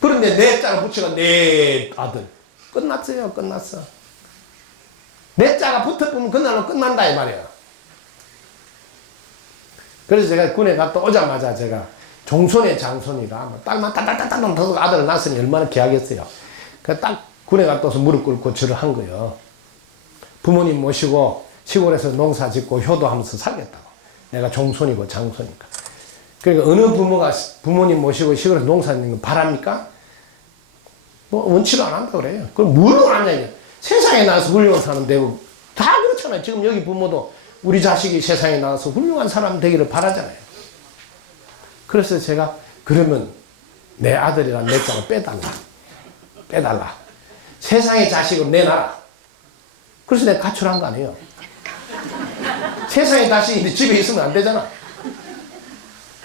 그런데 내 자가 붙여가 내 아들. 끝났어요. 끝났어. 내 자가 붙어보면 그날로 끝난다 이 말이야. 그래서 제가 군에 갔다 오자마자 제가 종손의 장손이라 딸만 딱딱딱딱 더 아들을 낳았으니 얼마나 귀하겠어요. 그래서 딱 군에 갔다 와서 무릎 꿇고 절을 한 거예요. 부모님 모시고 시골에서 농사 짓고 효도하면서 살겠다고. 내가 종손이고 장손이니까. 그러니까 어느 부모가 부모님 모시고 시골에서 농사 짓는 거 바랍니까? 뭐 원치도 안 한다 그래요. 그럼 뭘 원하냐 이게. 세상에 나와서 훌륭한 사람 되고 다 그렇잖아요. 지금 여기 부모도 우리 자식이 세상에 나와서 훌륭한 사람 되기를 바라잖아요. 그래서 제가 그러면 내 아들이란 내 자를 빼달라. 세상의 자식을 내놔라. 그래서 내가 가출한 거 아니에요. 세상의 자식인데 집에 있으면 안 되잖아.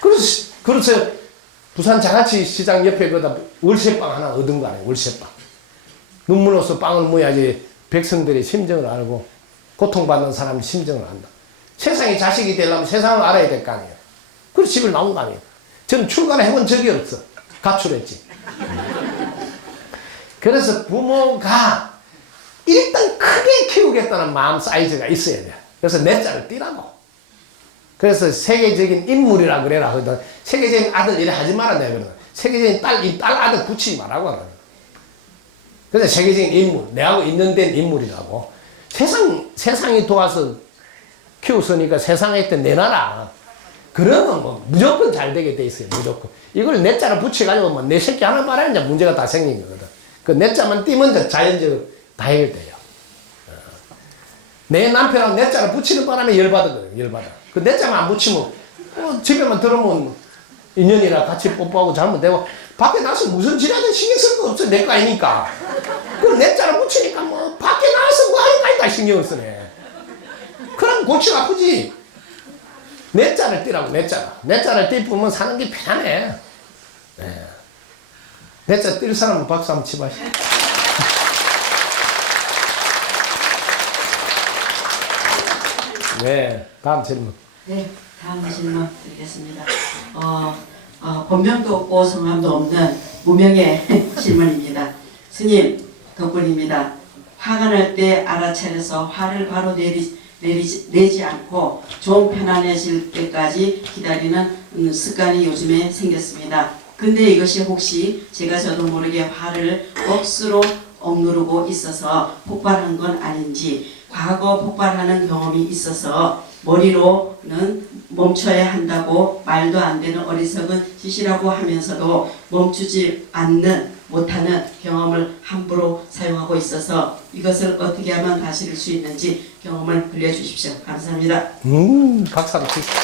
그래서 부산 장아찌 시장 옆에 거다 월세방 하나 얻은 거 아니에요. 월세방. 눈물로써 빵을 모야지 백성들의 심정을 알고 고통받는 사람의 심정을 안다. 세상의 자식이 되려면 세상을 알아야 될 거 아니에요. 그래서 집을 나온 거 아니에요. 저는 출가를 해본 적이 없어. 가출했지. 그래서 부모가 일단 크게 키우겠다는 마음 사이즈가 있어야 돼. 그래서 내 자를 띠라고. 그래서 세계적인 인물이라 그래라 하거든. 세계적인 아들 이래 하지 말아 내가 그러거든. 세계적인 딸, 이 딸 아들 붙이지 말라고 하거든. 그래서 세계적인 인물, 내하고 인연된 인물이라고. 세상이 도와서 키웠으니까 세상에 있던 내놔라. 그러면 뭐 무조건 잘 되게 돼 있어요. 무조건. 이걸 내 자를 붙여가지고 뭐 내 새끼 하나 말아야 이제 문제가 다 생긴 거거든. 그 내 자만 띄면 이제 자연적으로 다 해결돼요. 내 남편하고 내 자를 붙이는 바람에 열받거든. 열받아. 그 내 자만 안 붙이면 집에만 들어오면 인연이라 같이 뽀뽀하고 잘못되고 밖에 나서 무슨 지랄든 신경 쓸 거 없어. 내 거 아니니까. 그럼 내 자를 붙이니까 뭐 밖에 나와서 뭐 하니까 신경을 쓰네. 그럼 골치가 아프지. 내 자를 띠라고, 내 자. 내 자를 띠면 사는 게 편해. 네. 내 자 뛸 사람은 박수 한번 치봐. 네, 다음 질문. 네, 다음 질문 드리겠습니다. 본명도 없고 성함도 없는 무명의 질문입니다. 스님 덕분입니다. 화가 날 때 알아차려서 화를 바로 내지 않고 좀 편안해질 때까지 기다리는 습관이 요즘에 생겼습니다. 근데 이것이 혹시 저도 모르게 화를 억수로 억누르고 있어서 폭발한 건 아닌지, 과거 폭발하는 경험이 있어서 머리로는 멈춰야 한다고 말도 안 되는 어리석은 짓이라고 하면서도 멈추지 못하는 경험을 함부로 사용하고 있어서 이것을 어떻게 하면 다스릴 수 있는지 경험을 들려주십시오. 감사합니다. 박수 한번 치세요.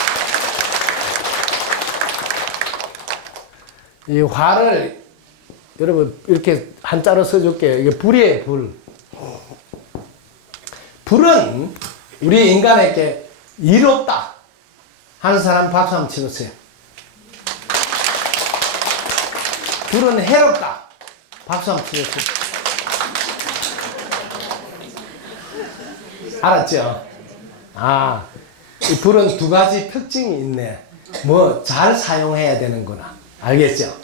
이 화를 여러분 이렇게 한자로 써줄게요. 이게 불이에요, 불. 불은 우리 인간에게 이롭다 하는 사람 박수 한번 치세요. 불은 해롭다 박수 한번 치세요. 알았죠? 이 불은 두 가지 특징이 있네. 뭐 잘 사용해야 되는구나. 알겠죠?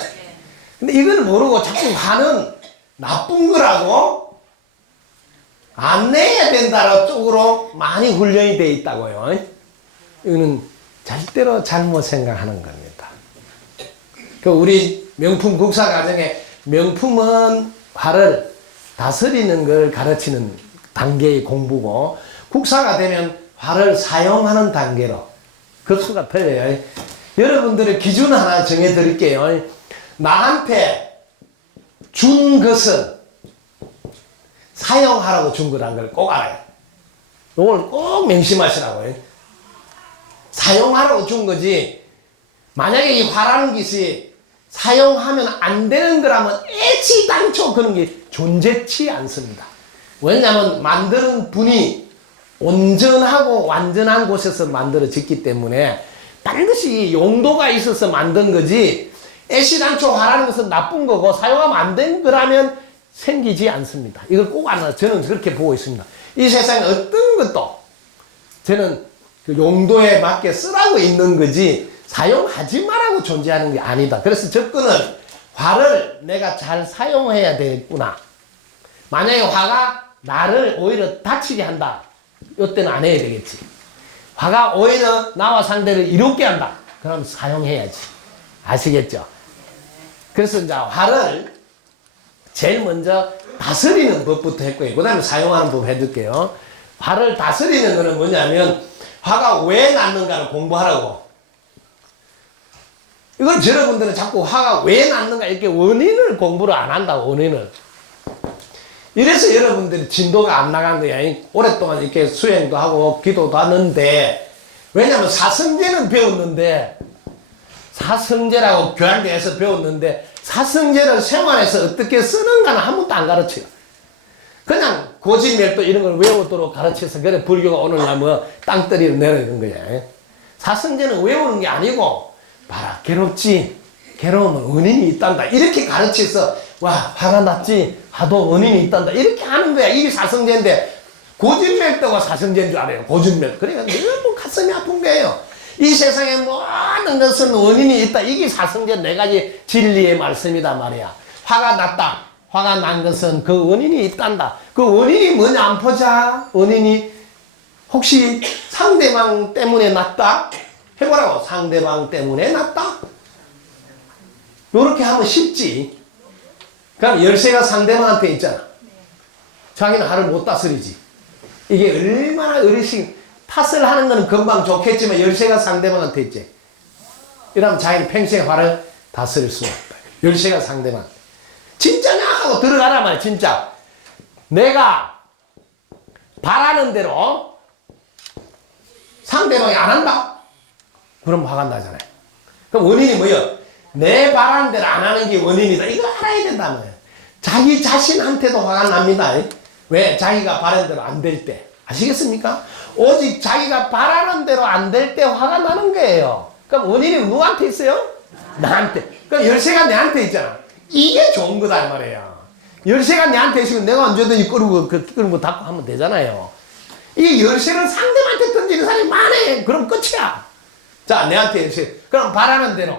근데 이걸 모르고 자꾸 화는 나쁜 거라고 안 내야 된다는 쪽으로 많이 훈련이 되어 있다고요. 이거는 절대로 잘못 생각하는 겁니다. 그 우리 명품 국사 과정에 명품은 화를 다스리는 걸 가르치는 단계의 공부고, 국사가 되면 화를 사용하는 단계로 급수가 틀려요. 여러분들의 기준 하나 정해 드릴게요. 나한테 준 것은 사용하라고 준 거라는 걸 꼭 알아요. 이걸 꼭 명심하시라고요. 사용하라고 준 거지, 만약에 이 화라는 것이 사용하면 안 되는 거라면 애치당초 그런 게 존재치 않습니다. 왜냐하면 만드는 분이 온전하고 완전한 곳에서 만들어졌기 때문에 반드시 용도가 있어서 만든 거지, 애시당초 화라는 것은 나쁜 거고 사용하면 안 된 거라면 생기지 않습니다. 이걸 꼭 알아. 저는 그렇게 보고 있습니다. 이 세상에 어떤 것도 저는 그 용도에 맞게 쓰라고 있는 거지 사용하지 말라고 존재하는 게 아니다. 그래서 접근은 화를 내가 잘 사용해야 되겠구나. 만약에 화가 나를 오히려 다치게 한다, 이때는 안 해야 되겠지. 화가 오히려 나와 상대를 이롭게 한다, 그럼 사용해야지. 아시겠죠? 그래서 이제 화를 제일 먼저 다스리는 법부터 했고요. 그 다음에 사용하는 법 해줄게요. 화를 다스리는 거는 뭐냐면, 화가 왜 났는가를 공부하라고. 이건 여러분들은 자꾸 화가 왜 났는가 이렇게 원인을 공부를 안 한다고, 원인을. 이래서 여러분들이 진도가 안 나간 거야. 오랫동안 이렇게 수행도 하고 기도도 하는데, 왜냐면 사성제는 배웠는데, 사성제라고 교양대에서 배웠는데 사성제를 생활에서 어떻게 쓰는가는 한 번도 안 가르쳐요. 그냥 고지멸도 이런 걸 외우도록 가르쳐서, 그래 불교가 오늘날 뭐 땅더리를 내리는 거야. 사성제는 외우는 게 아니고, 봐라, 괴롭지, 괴로우면 원인이 있단다, 이렇게 가르쳐서, 와 화가 났지, 화도 원인이 있단다, 이렇게 하는 거야. 이게 사성제인데 고진멸도가 사성제인 줄 알아요. 고진멸. 그러니까 너무 가슴이 아픈 거예요. 이 세상에 모든 것은 원인이 있다. 이게 사성제 네 가지 진리의 말씀이다 말이야. 화가 났다. 화가 난 것은 그 원인이 있단다. 그 원인이 뭐냐 안 보자. 원인이 혹시 상대방 때문에 났다? 해보라고. 상대방 때문에 났다? 요렇게 하면 쉽지. 그럼 열쇠가 상대방한테 있잖아. 자기는 화를 못 다스리지. 이게 얼마나 어르신 탓을 하는 거는 금방 좋겠지만 열쇠가 상대방한테 있지. 이러면 자기는 평생 화를 다스릴 수가 없다. 열쇠가 상대방. 진짜냐 하고 들어가라 말이야. 진짜. 내가 바라는 대로 상대방이 안 한다? 그럼 화가 나잖아요. 그럼 원인이 뭐예요? 내 바라는 대로 안 하는 게 원인이다. 이거 알아야 된다는 거예요. 자기 자신한테도 화가 납니다. 왜? 자기가 바라는 대로 안 될 때. 아시겠습니까? 오직 자기가 바라는 대로 안 될 때 화가 나는 거예요. 그럼 원인이 누구한테 있어요? 나한테. 그럼 열쇠가 내한테 있잖아. 이게 좋은 거다 이 말이에요. 열쇠가 내한테 있으면 내가 언제든지 끌고 닫고 하면 되잖아요. 이 열쇠를 상대방한테 던지는 사람이 많아. 그럼 끝이야. 자, 내한테 열쇠. 그럼 바라는 대로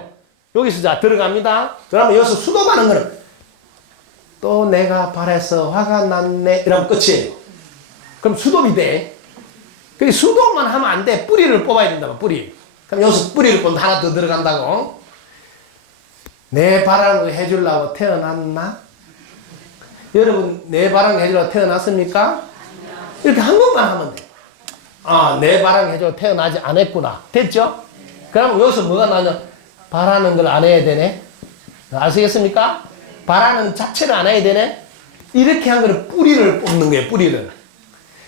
여기서 자 들어갑니다. 그러면 여기서 수도하는 거는 또 내가 바래서 화가 났네. 이러면 끝이에요. 그럼 수도비 돼. 그 수도만 하면 안 돼. 뿌리를 뽑아야 된다면 뿌리. 그럼 여기서 뿌리를 뽑으면 하나 더 들어간다고. 내 바라는 거 해주려고 태어났나? 여러분 내 바라는 거 해주려고 태어났습니까? 이렇게 한 번만 하면 돼. 아, 내 바라는 거 해주려고 태어나지 않았구나. 됐죠? 그럼 여기서 뭐가 나냐? 바라는 걸 안 해야 되네. 아시겠습니까? 바라는 자체를 안 해야 되네. 이렇게 한 거는 뿌리를 뽑는 거예요. 뿌리를.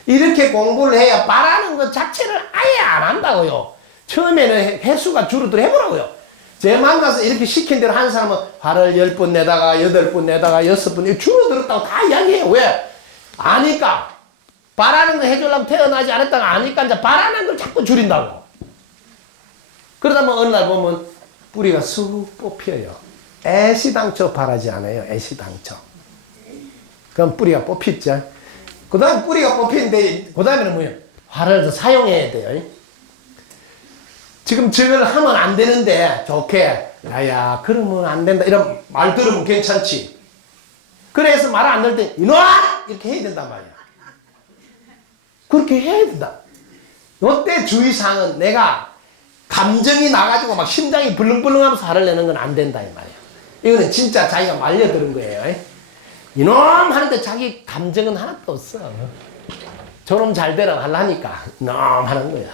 이렇게 공부를 해야 바라는 것 자체를 아예 안 한다고요. 처음에는 횟수가 줄어들어 해보라고요. 제 만나서 이렇게 시킨 대로 하는 사람은 화를 10번 내다가 8번 내다가 6번 줄어들었다고 다 이야기해요. 왜? 아니까. 바라는 거 해주려고 태어나지 않았다가 아니까 이제 바라는 걸 자꾸 줄인다고. 그러다 보면 어느 날 보면 뿌리가 쑥 뽑혀요. 애시당초 바라지 않아요. 애시당초. 그럼 뿌리가 뽑혔죠. 그 다음 뿌리가 뽑히는데 그 다음에는 뭐예요? 화를 더 사용해야 돼요. 지금 저걸 하면 안 되는데 좋게 야야 그러면 안 된다 이런 말 들으면 괜찮지. 그래서 말 안 들 때 이놈아 이렇게 해야 된단 말이야. 그렇게 해야 된다. 이때 주의사항은 내가 감정이 나가지고 막 심장이 불렁불렁 하면서 화를 내는 건 안 된다 이 말이야. 이거는 진짜 자기가 말려들은 거예요. 이놈 하는데 자기 감정은 하나도 없어. 저놈 잘 되라 하려니까 이놈 하는 거야.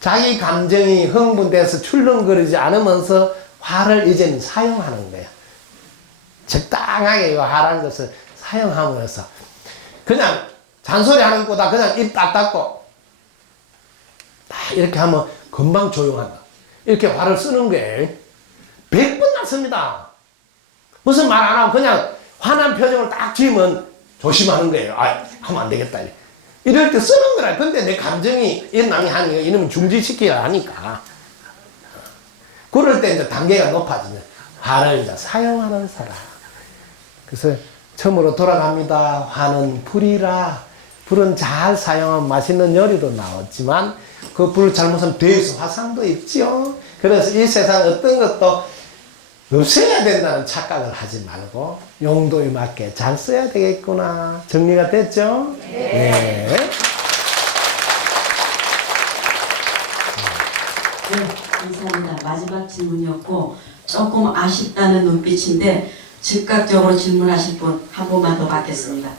자기 감정이 흥분돼서 출렁거리지 않으면서 화를 이제는 사용하는 거야. 적당하게 화라는 것을 사용함으로써 그냥 잔소리 하는 거다 그냥 입 딱 닫고 이렇게 하면 금방 조용한다. 이렇게 화를 쓰는 거예요. 100번 낫습니다. 무슨 말 안 하고 그냥 화난 표정을 딱 지으면 조심하는 거예요. 아, 하면 안 되겠다. 이럴 때 쓰는 거라. 근데 내 감정이 일어나게 하는 거 이러면 중지시켜야 하니까. 그럴 때 이제 단계가 높아지면 화를 이제 사용하는 사람. 그래서 처음으로 돌아갑니다. 화는 불이라. 불은 잘 사용하면 맛있는 요리도 나왔지만 그 불을 잘못하면 뒤에서 화상도 있죠. 그래서 이 세상 어떤 것도 없애야 된다는 착각을 하지 말고 용도에 맞게 잘 써야 되겠구나. 정리가 됐죠? 네. 네, 감사합니다. 마지막 질문이었고 조금 아쉽다는 눈빛인데 즉각적으로 질문하실 분 한 분만 더 받겠습니다.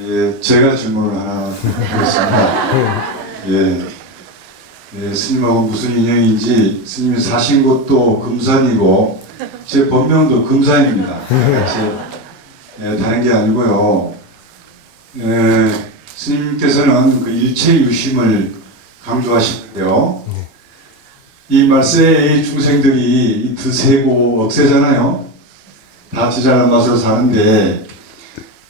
예, 제가 질문을 하나 드리겠습니다. 예, 스님하고 무슨 인연인지 스님이 사신 곳도 금산이고 제 본명도 금산입니다. 다른 게 아니고요. 스님께서는 그 일체유심을 강조하시는데요. 이 말세의 중생들이 드세고 억세잖아요. 다 지잘난 맛으로 사는데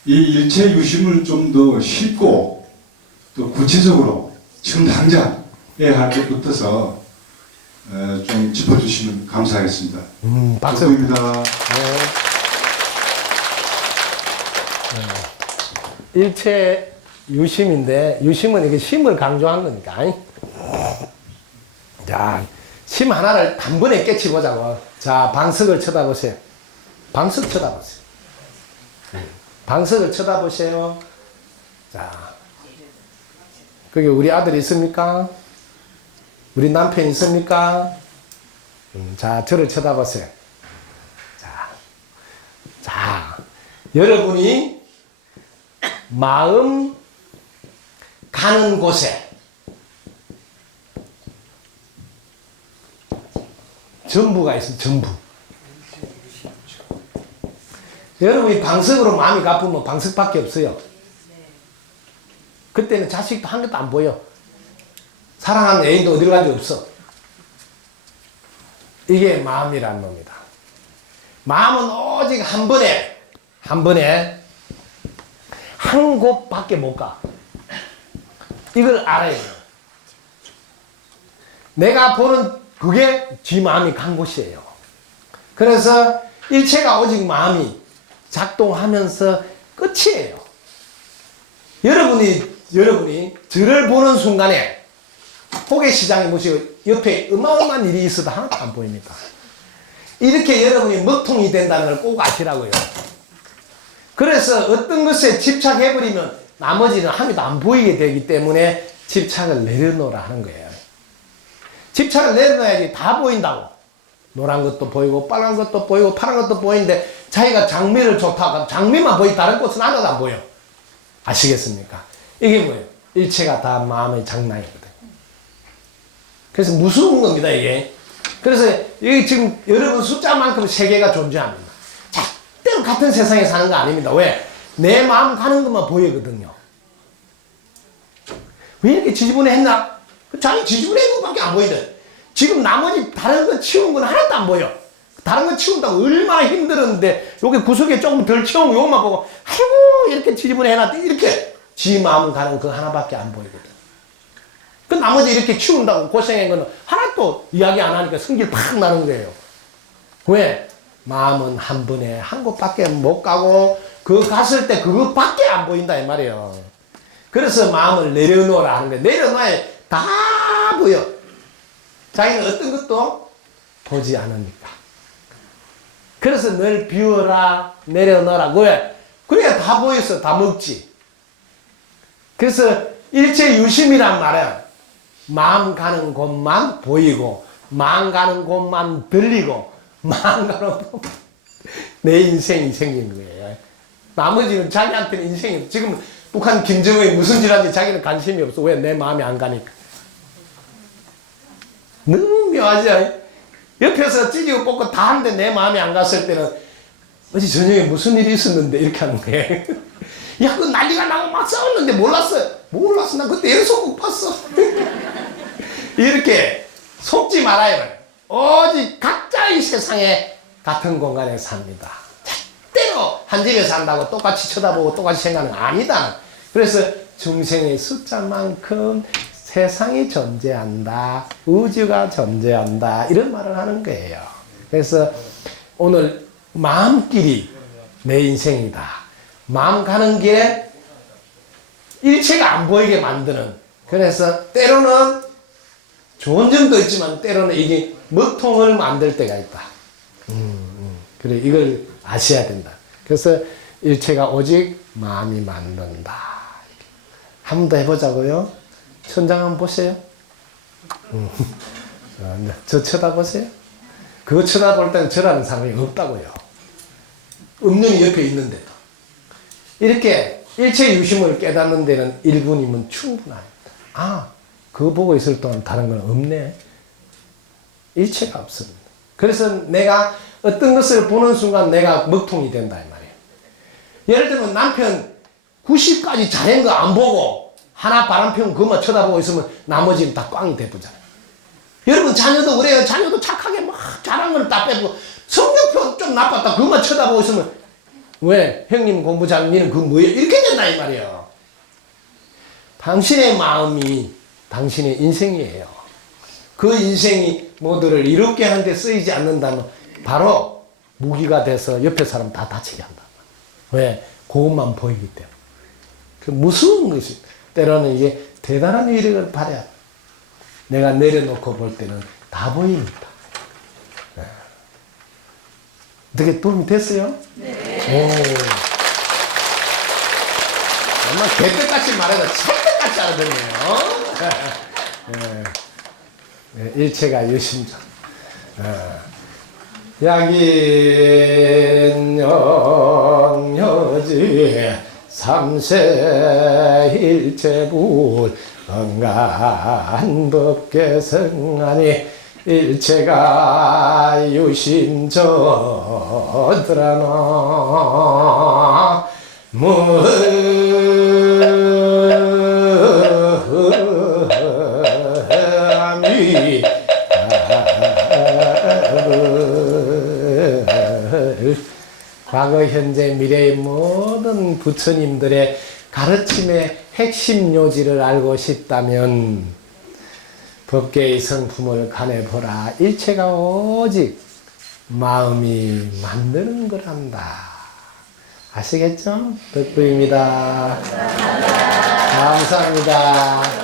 이 일체유심을 좀 더 쉽고 또 구체적으로 지금 당장 할 것부터서 좀 짚어주시면 감사하겠습니다. 박수. 박수입니다. 일체 유심인데 유심은 이게 심을 강조한 거니까. 자, 심 하나를 단번에 깨치보자고. 자, 방석을 쳐다보세요. 방석 쳐다보세요. 방석을 쳐다보세요. 자, 거기 우리 아들 있습니까? 우리 남편 있습니까? 자, 저를 쳐다보세요. 자, 여러분이 마음 가는 곳에 전부가 있어요. 전부. 여러분이 방석으로 마음이 가쁘면 방석밖에 없어요. 그때는 자식도 한 것도 안 보여. 사랑하는 애인도 어딜 간지 없어. 이게 마음이란 놈이다. 마음은 오직 한 번에 한 곳밖에 못 가. 이걸 알아야 돼요. 내가 보는 그게 지 마음이 간 곳이에요. 그래서 일체가 오직 마음이 작동하면서 끝이에요. 여러분이 저를 보는 순간에 호계시장에 모시고 옆에 어마어마한 일이 있어도 하나도 안 보입니까? 이렇게 여러분이 먹통이 된다는 걸 꼭 아시라고요. 그래서 어떤 것에 집착해버리면 나머지는 하나도 안 보이게 되기 때문에 집착을 내려놓으라 하는 거예요. 집착을 내려놔야지 다 보인다고. 노란 것도 보이고 빨간 것도 보이고 파란 것도 보이는데 자기가 장미를 좋다. 장미만 보이 다른 꽃은 하나도 안 보여. 아시겠습니까? 이게 뭐예요? 일체가 다 마음의 장난이거든. 그래서 무서운 겁니다, 이게. 그래서 여기 지금 여러분 숫자만큼 세계가 존재합니다. 절대로 같은 세상에 사는 거 아닙니다. 왜? 내 마음 가는 것만 보이거든요. 왜 이렇게 지지분해했나? 자기 지지분해한 것밖에 안 보이거든. 지금 나머지 다른 거 치운 건 하나도 안 보여. 다른 거 치운다고 얼마나 힘들었는데 여기 구석에 조금 덜 치우면 요것만 보고 아이고 이렇게 지지분해해놨대. 이렇게 지 마음 가는 거 하나밖에 안 보이거든. 그 나머지 이렇게 치운다고 고생한 거는 하나도 이야기 안 하니까 성질 팍 나는 거예요. 왜? 마음은 한 번에 한 곳밖에 못 가고 그 갔을 때 그것밖에 안 보인다 이 말이에요. 그래서 마음을 내려놓으라 하는 거예요. 내려놔야 다 보여. 자기는 어떤 것도 보지 않으니까. 그래서 늘 비워라 내려놓으라. 왜? 그래야 다 보여서 다 먹지. 그래서 일체 유심이란 말은 마음 가는 곳만 보이고 마음 가는 곳만 들리고 마음 가는 곳만 내 인생이 생긴 거예요. 나머지는 자기한테는 인생이 지금 북한 김정은이 무슨 질 하는지 자기는 관심이 없어. 왜? 내 마음이 안 가니까. 너무 묘하지? 옆에서 찌지고 뽑고 다 하는데 내 마음이 안 갔을 때는 어제 저녁에 무슨 일이 있었는데 이렇게 하는 거예요. 야, 그 난리가 나고 막 싸웠는데 몰랐어. 나 그때 여기서 못 봤어. 이렇게 속지 말아요. 오직 각자의 세상에 같은 공간에 삽니다. 절대로 한 집에 산다고 똑같이 쳐다보고 똑같이 생각하는 거 아니다. 그래서 중생의 숫자만큼 세상이 존재한다. 우주가 존재한다. 이런 말을 하는 거예요. 그래서 오늘 마음길이 내 인생이다. 마음 가는 길에 일체가 안 보이게 만드는. 그래서 때로는 좋은 점도 있지만 때로는 이게 먹통을 만들 때가 있다. 그래, 이걸 아셔야 된다. 그래서 일체가 오직 마음이 만든다. 한 번 더 해보자고요. 천장 한번 보세요. 저 쳐다보세요. 그거 쳐다볼 때는 저라는 사람이 없다고요. 없는 옆에 있는데도. 이렇게 일체 유심을 깨닫는 데는 1분이면 충분합니다. 아, 그거 보고 있을 동안 다른 건 없네. 일체가 없습니다. 그래서 내가 어떤 것을 보는 순간 내가 먹통이 된다 이 말이에요. 예를 들면 남편 90까지 잘한 거 안 보고 하나 바람피우면 그것만 쳐다보고 있으면 나머지는 다 꽝이 돼보잖아요. 여러분 자녀도 그래요. 자녀도 착하게 막 잘한 걸 다 빼고 성적표 좀 나빴다 그것만 쳐다보고 있으면 왜? 형님 공부 잘 니는 그거 뭐예요? 이렇게 된다 이 말이에요. 당신의 마음이 당신의 인생이에요. 그 인생이 모두를 이롭게 하는데 쓰이지 않는다면 바로 무기가 돼서 옆에 사람 다 다치게 한다. 왜? 그것만 보이기 때문에. 그 무서운 것이 때로는 이게 대단한 위력을 발휘해요. 내가 내려놓고 볼 때는 다 보입니다. 어떻게 도움이 됐어요? 네. 정말 개떡같이 말해도 찰떡같이 알아듣네요. 네. 일체가 유심조. 약인 영여지 삼세 일체불 응간법계성하니 일체가 유심조드라나 무미 과거, 현재, 미래의 모든 부처님들의 가르침의 핵심 요지를 알고 싶다면 법계의 성품을 가내보라. 일체가 오직 마음이 만드는 거란다. 아시겠죠? 덕부입니다. 감사합니다.